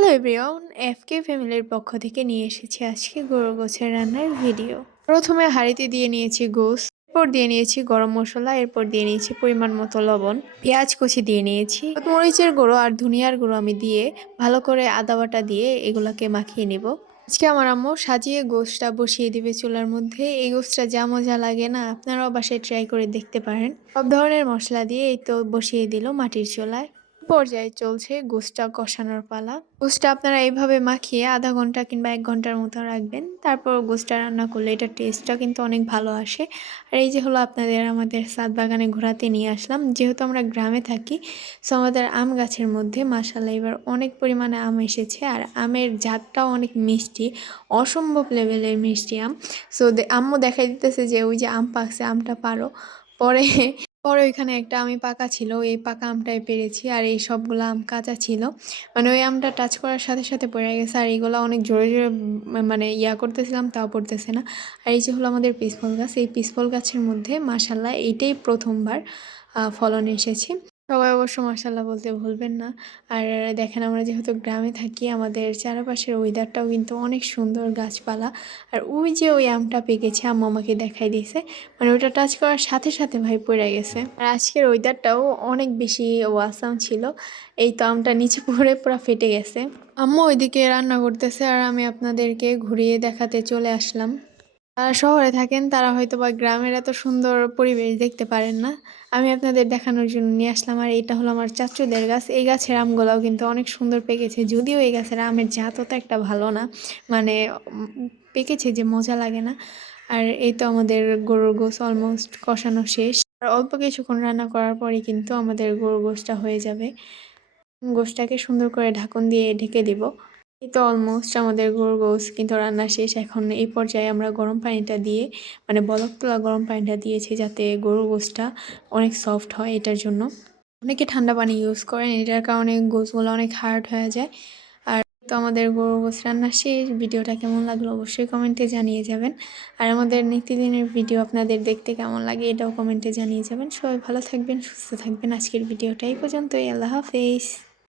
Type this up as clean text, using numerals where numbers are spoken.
Hello everyone, এফকে ফ্যামিলির পক্ষ থেকে নিয়ে এসেছি আজকে গরুর গোছের রান্নার ভিডিও। প্রথমে হাঁড়িতে দিয়ে নিয়েছি গোস, এরপর দিয়ে নিয়েছি গরম মশলা, এরপর দিয়ে নিয়েছি পরিমাণ মতো লবণ, পেঁয়াজ কুচি দিয়ে নিয়েছি, মরিচের গুঁড়ো আর ধনিয়ার গুঁড়ো আমি দিয়ে ভালো করে আদা বাটা দিয়ে এগুলাকে মাখিয়ে নিব। আজকে আমার আম্মু সাজিয়ে গোশটা বসিয়ে দিবে চুলার মধ্যে। এই গোশটা যা মজা লাগে না, আপনারাও বাসায় ট্রাই করে দেখতে পারেন। সব ধরনের মশলা দিয়ে এই তো বসিয়ে দিল মাটির চুলায়। পর্যায়ে চলছে গোশটা কষানোর পালা। গোশটা আপনারা এইভাবে মাখিয়ে আধা ঘন্টা কিংবা ১ ঘন্টার মতো রাখবেন। তারপর গোশটা রান্না করলে এটার টেস্টটা কিন্তু অনেক ভালো আসে। আর এই যে হলো আপনাদের আমাদের ছাদ বাগানে ঘোরাতে নিয়ে আসলাম। যেহেতু আমরা গ্রামে থাকি, সো আমাদের আম গাছের মধ্যে মাশাআল্লাহ এবার অনেক পরিমাণে আম এসেছে। আর আমের জাতটাও অনেক মিষ্টি, অসম্ভব লেভেলের মিষ্টি আম। সো আম্মু দেখাই দিতেছে যে ওই যে আম পাকছে, আমটা পাড়ো। পরে পরে ওইখানে একটা আমি পাকা ছিল, এই পাকা আমটাই পেরেছি। আর এই সবগুলো আম কাঁচা ছিল, মানে ওই আমটা টাচ করার সাথে সাথে পড়ে গেছে। আর এইগুলো অনেক জোরে জোরে মানে করতেছিলাম, তাও পড়তেছে না। আর এই যে হলো আমাদের পিসফল গাছ, এই পিসফল গাছের মধ্যে মাশাল্লাহ এইটাই প্রথমবার ফলন এসেছে। সবাই অবশ্য মাশাল্লাহ বলতে ভুলবেন না। আর দেখেন, আমরা যেহেতু গ্রামে থাকি, আমাদের চারপাশের ওয়েদারটাও কিন্তু অনেক সুন্দর, গাছপালা। আর ওই যে ওই আমটা পেকেছে, আম্মু আমাকে দেখাই দিয়েছে, মানে ওইটা টাচ করার সাথে সাথে ভাই পড়ে গেছে। আর আজকের ওয়েদারটাও অনেক বেশি ওয়াসাম ছিল। এই তো আমটা নিচে পড়ে পুরো ফেটে গেছে। আম্মু ওইদিকে রান্না করতেছে আর আমি আপনাদেরকে ঘুরিয়ে দেখাতে চলে আসলাম। যারা শহরে থাকেন তারা হয়তো বা গ্রামের এত সুন্দর পরিবেশ দেখতে পারেন না। আমি আপনাদের দেখানোর জন্য নিয়ে আসলাম। আর এটা হলো আমার চাচুদের গাছ। এই গাছের আমগুলাও কিন্তু অনেক সুন্দর পেকেছে, যদিও এই গাছের আমের জাত তো একটা ভালো না, মানে পেকেছে যে মজা লাগে না। আর এই তো আমাদের গরুর গোশ অলমোস্ট কষানো শেষ। আর অল্প কিছুক্ষণ রান্না করার পরেই কিন্তু আমাদের গরুর গোশটা হয়ে যাবে। গোশটাকে সুন্দর করে ঢাকন দিয়ে ঢেকে দিব। এই তো অলমোস্ট আমাদের গরুর গোশ কিন্তু রান্না শেষ। এখন এই পর্যায়ে আমরা গরম পানিটা দিয়ে, মানে বলক তোলা গরম পানিটা দিয়েছি যাতে গরুর গোশটা অনেক সফট হয়, এটার জন্য। অনেকে ঠান্ডা পানি ইউজ করেন, এটার কারণে গোশগুলো অনেক হার্ড হয়ে যায়। আর তো আমাদের গরুর গোশ রান্না শেষ। ভিডিওটা কেমন লাগলো অবশ্যই কমেন্টে জানিয়ে যাবেন। আর আমাদের নিত্যদিনের ভিডিও আপনাদের দেখতে কেমন লাগে এটাও কমেন্টে জানিয়ে যাবেন। সবাই ভালো থাকবেন, সুস্থ থাকবেন। আজকের ভিডিওটা এই পর্যন্তই। আল্লাহ হাফেজ।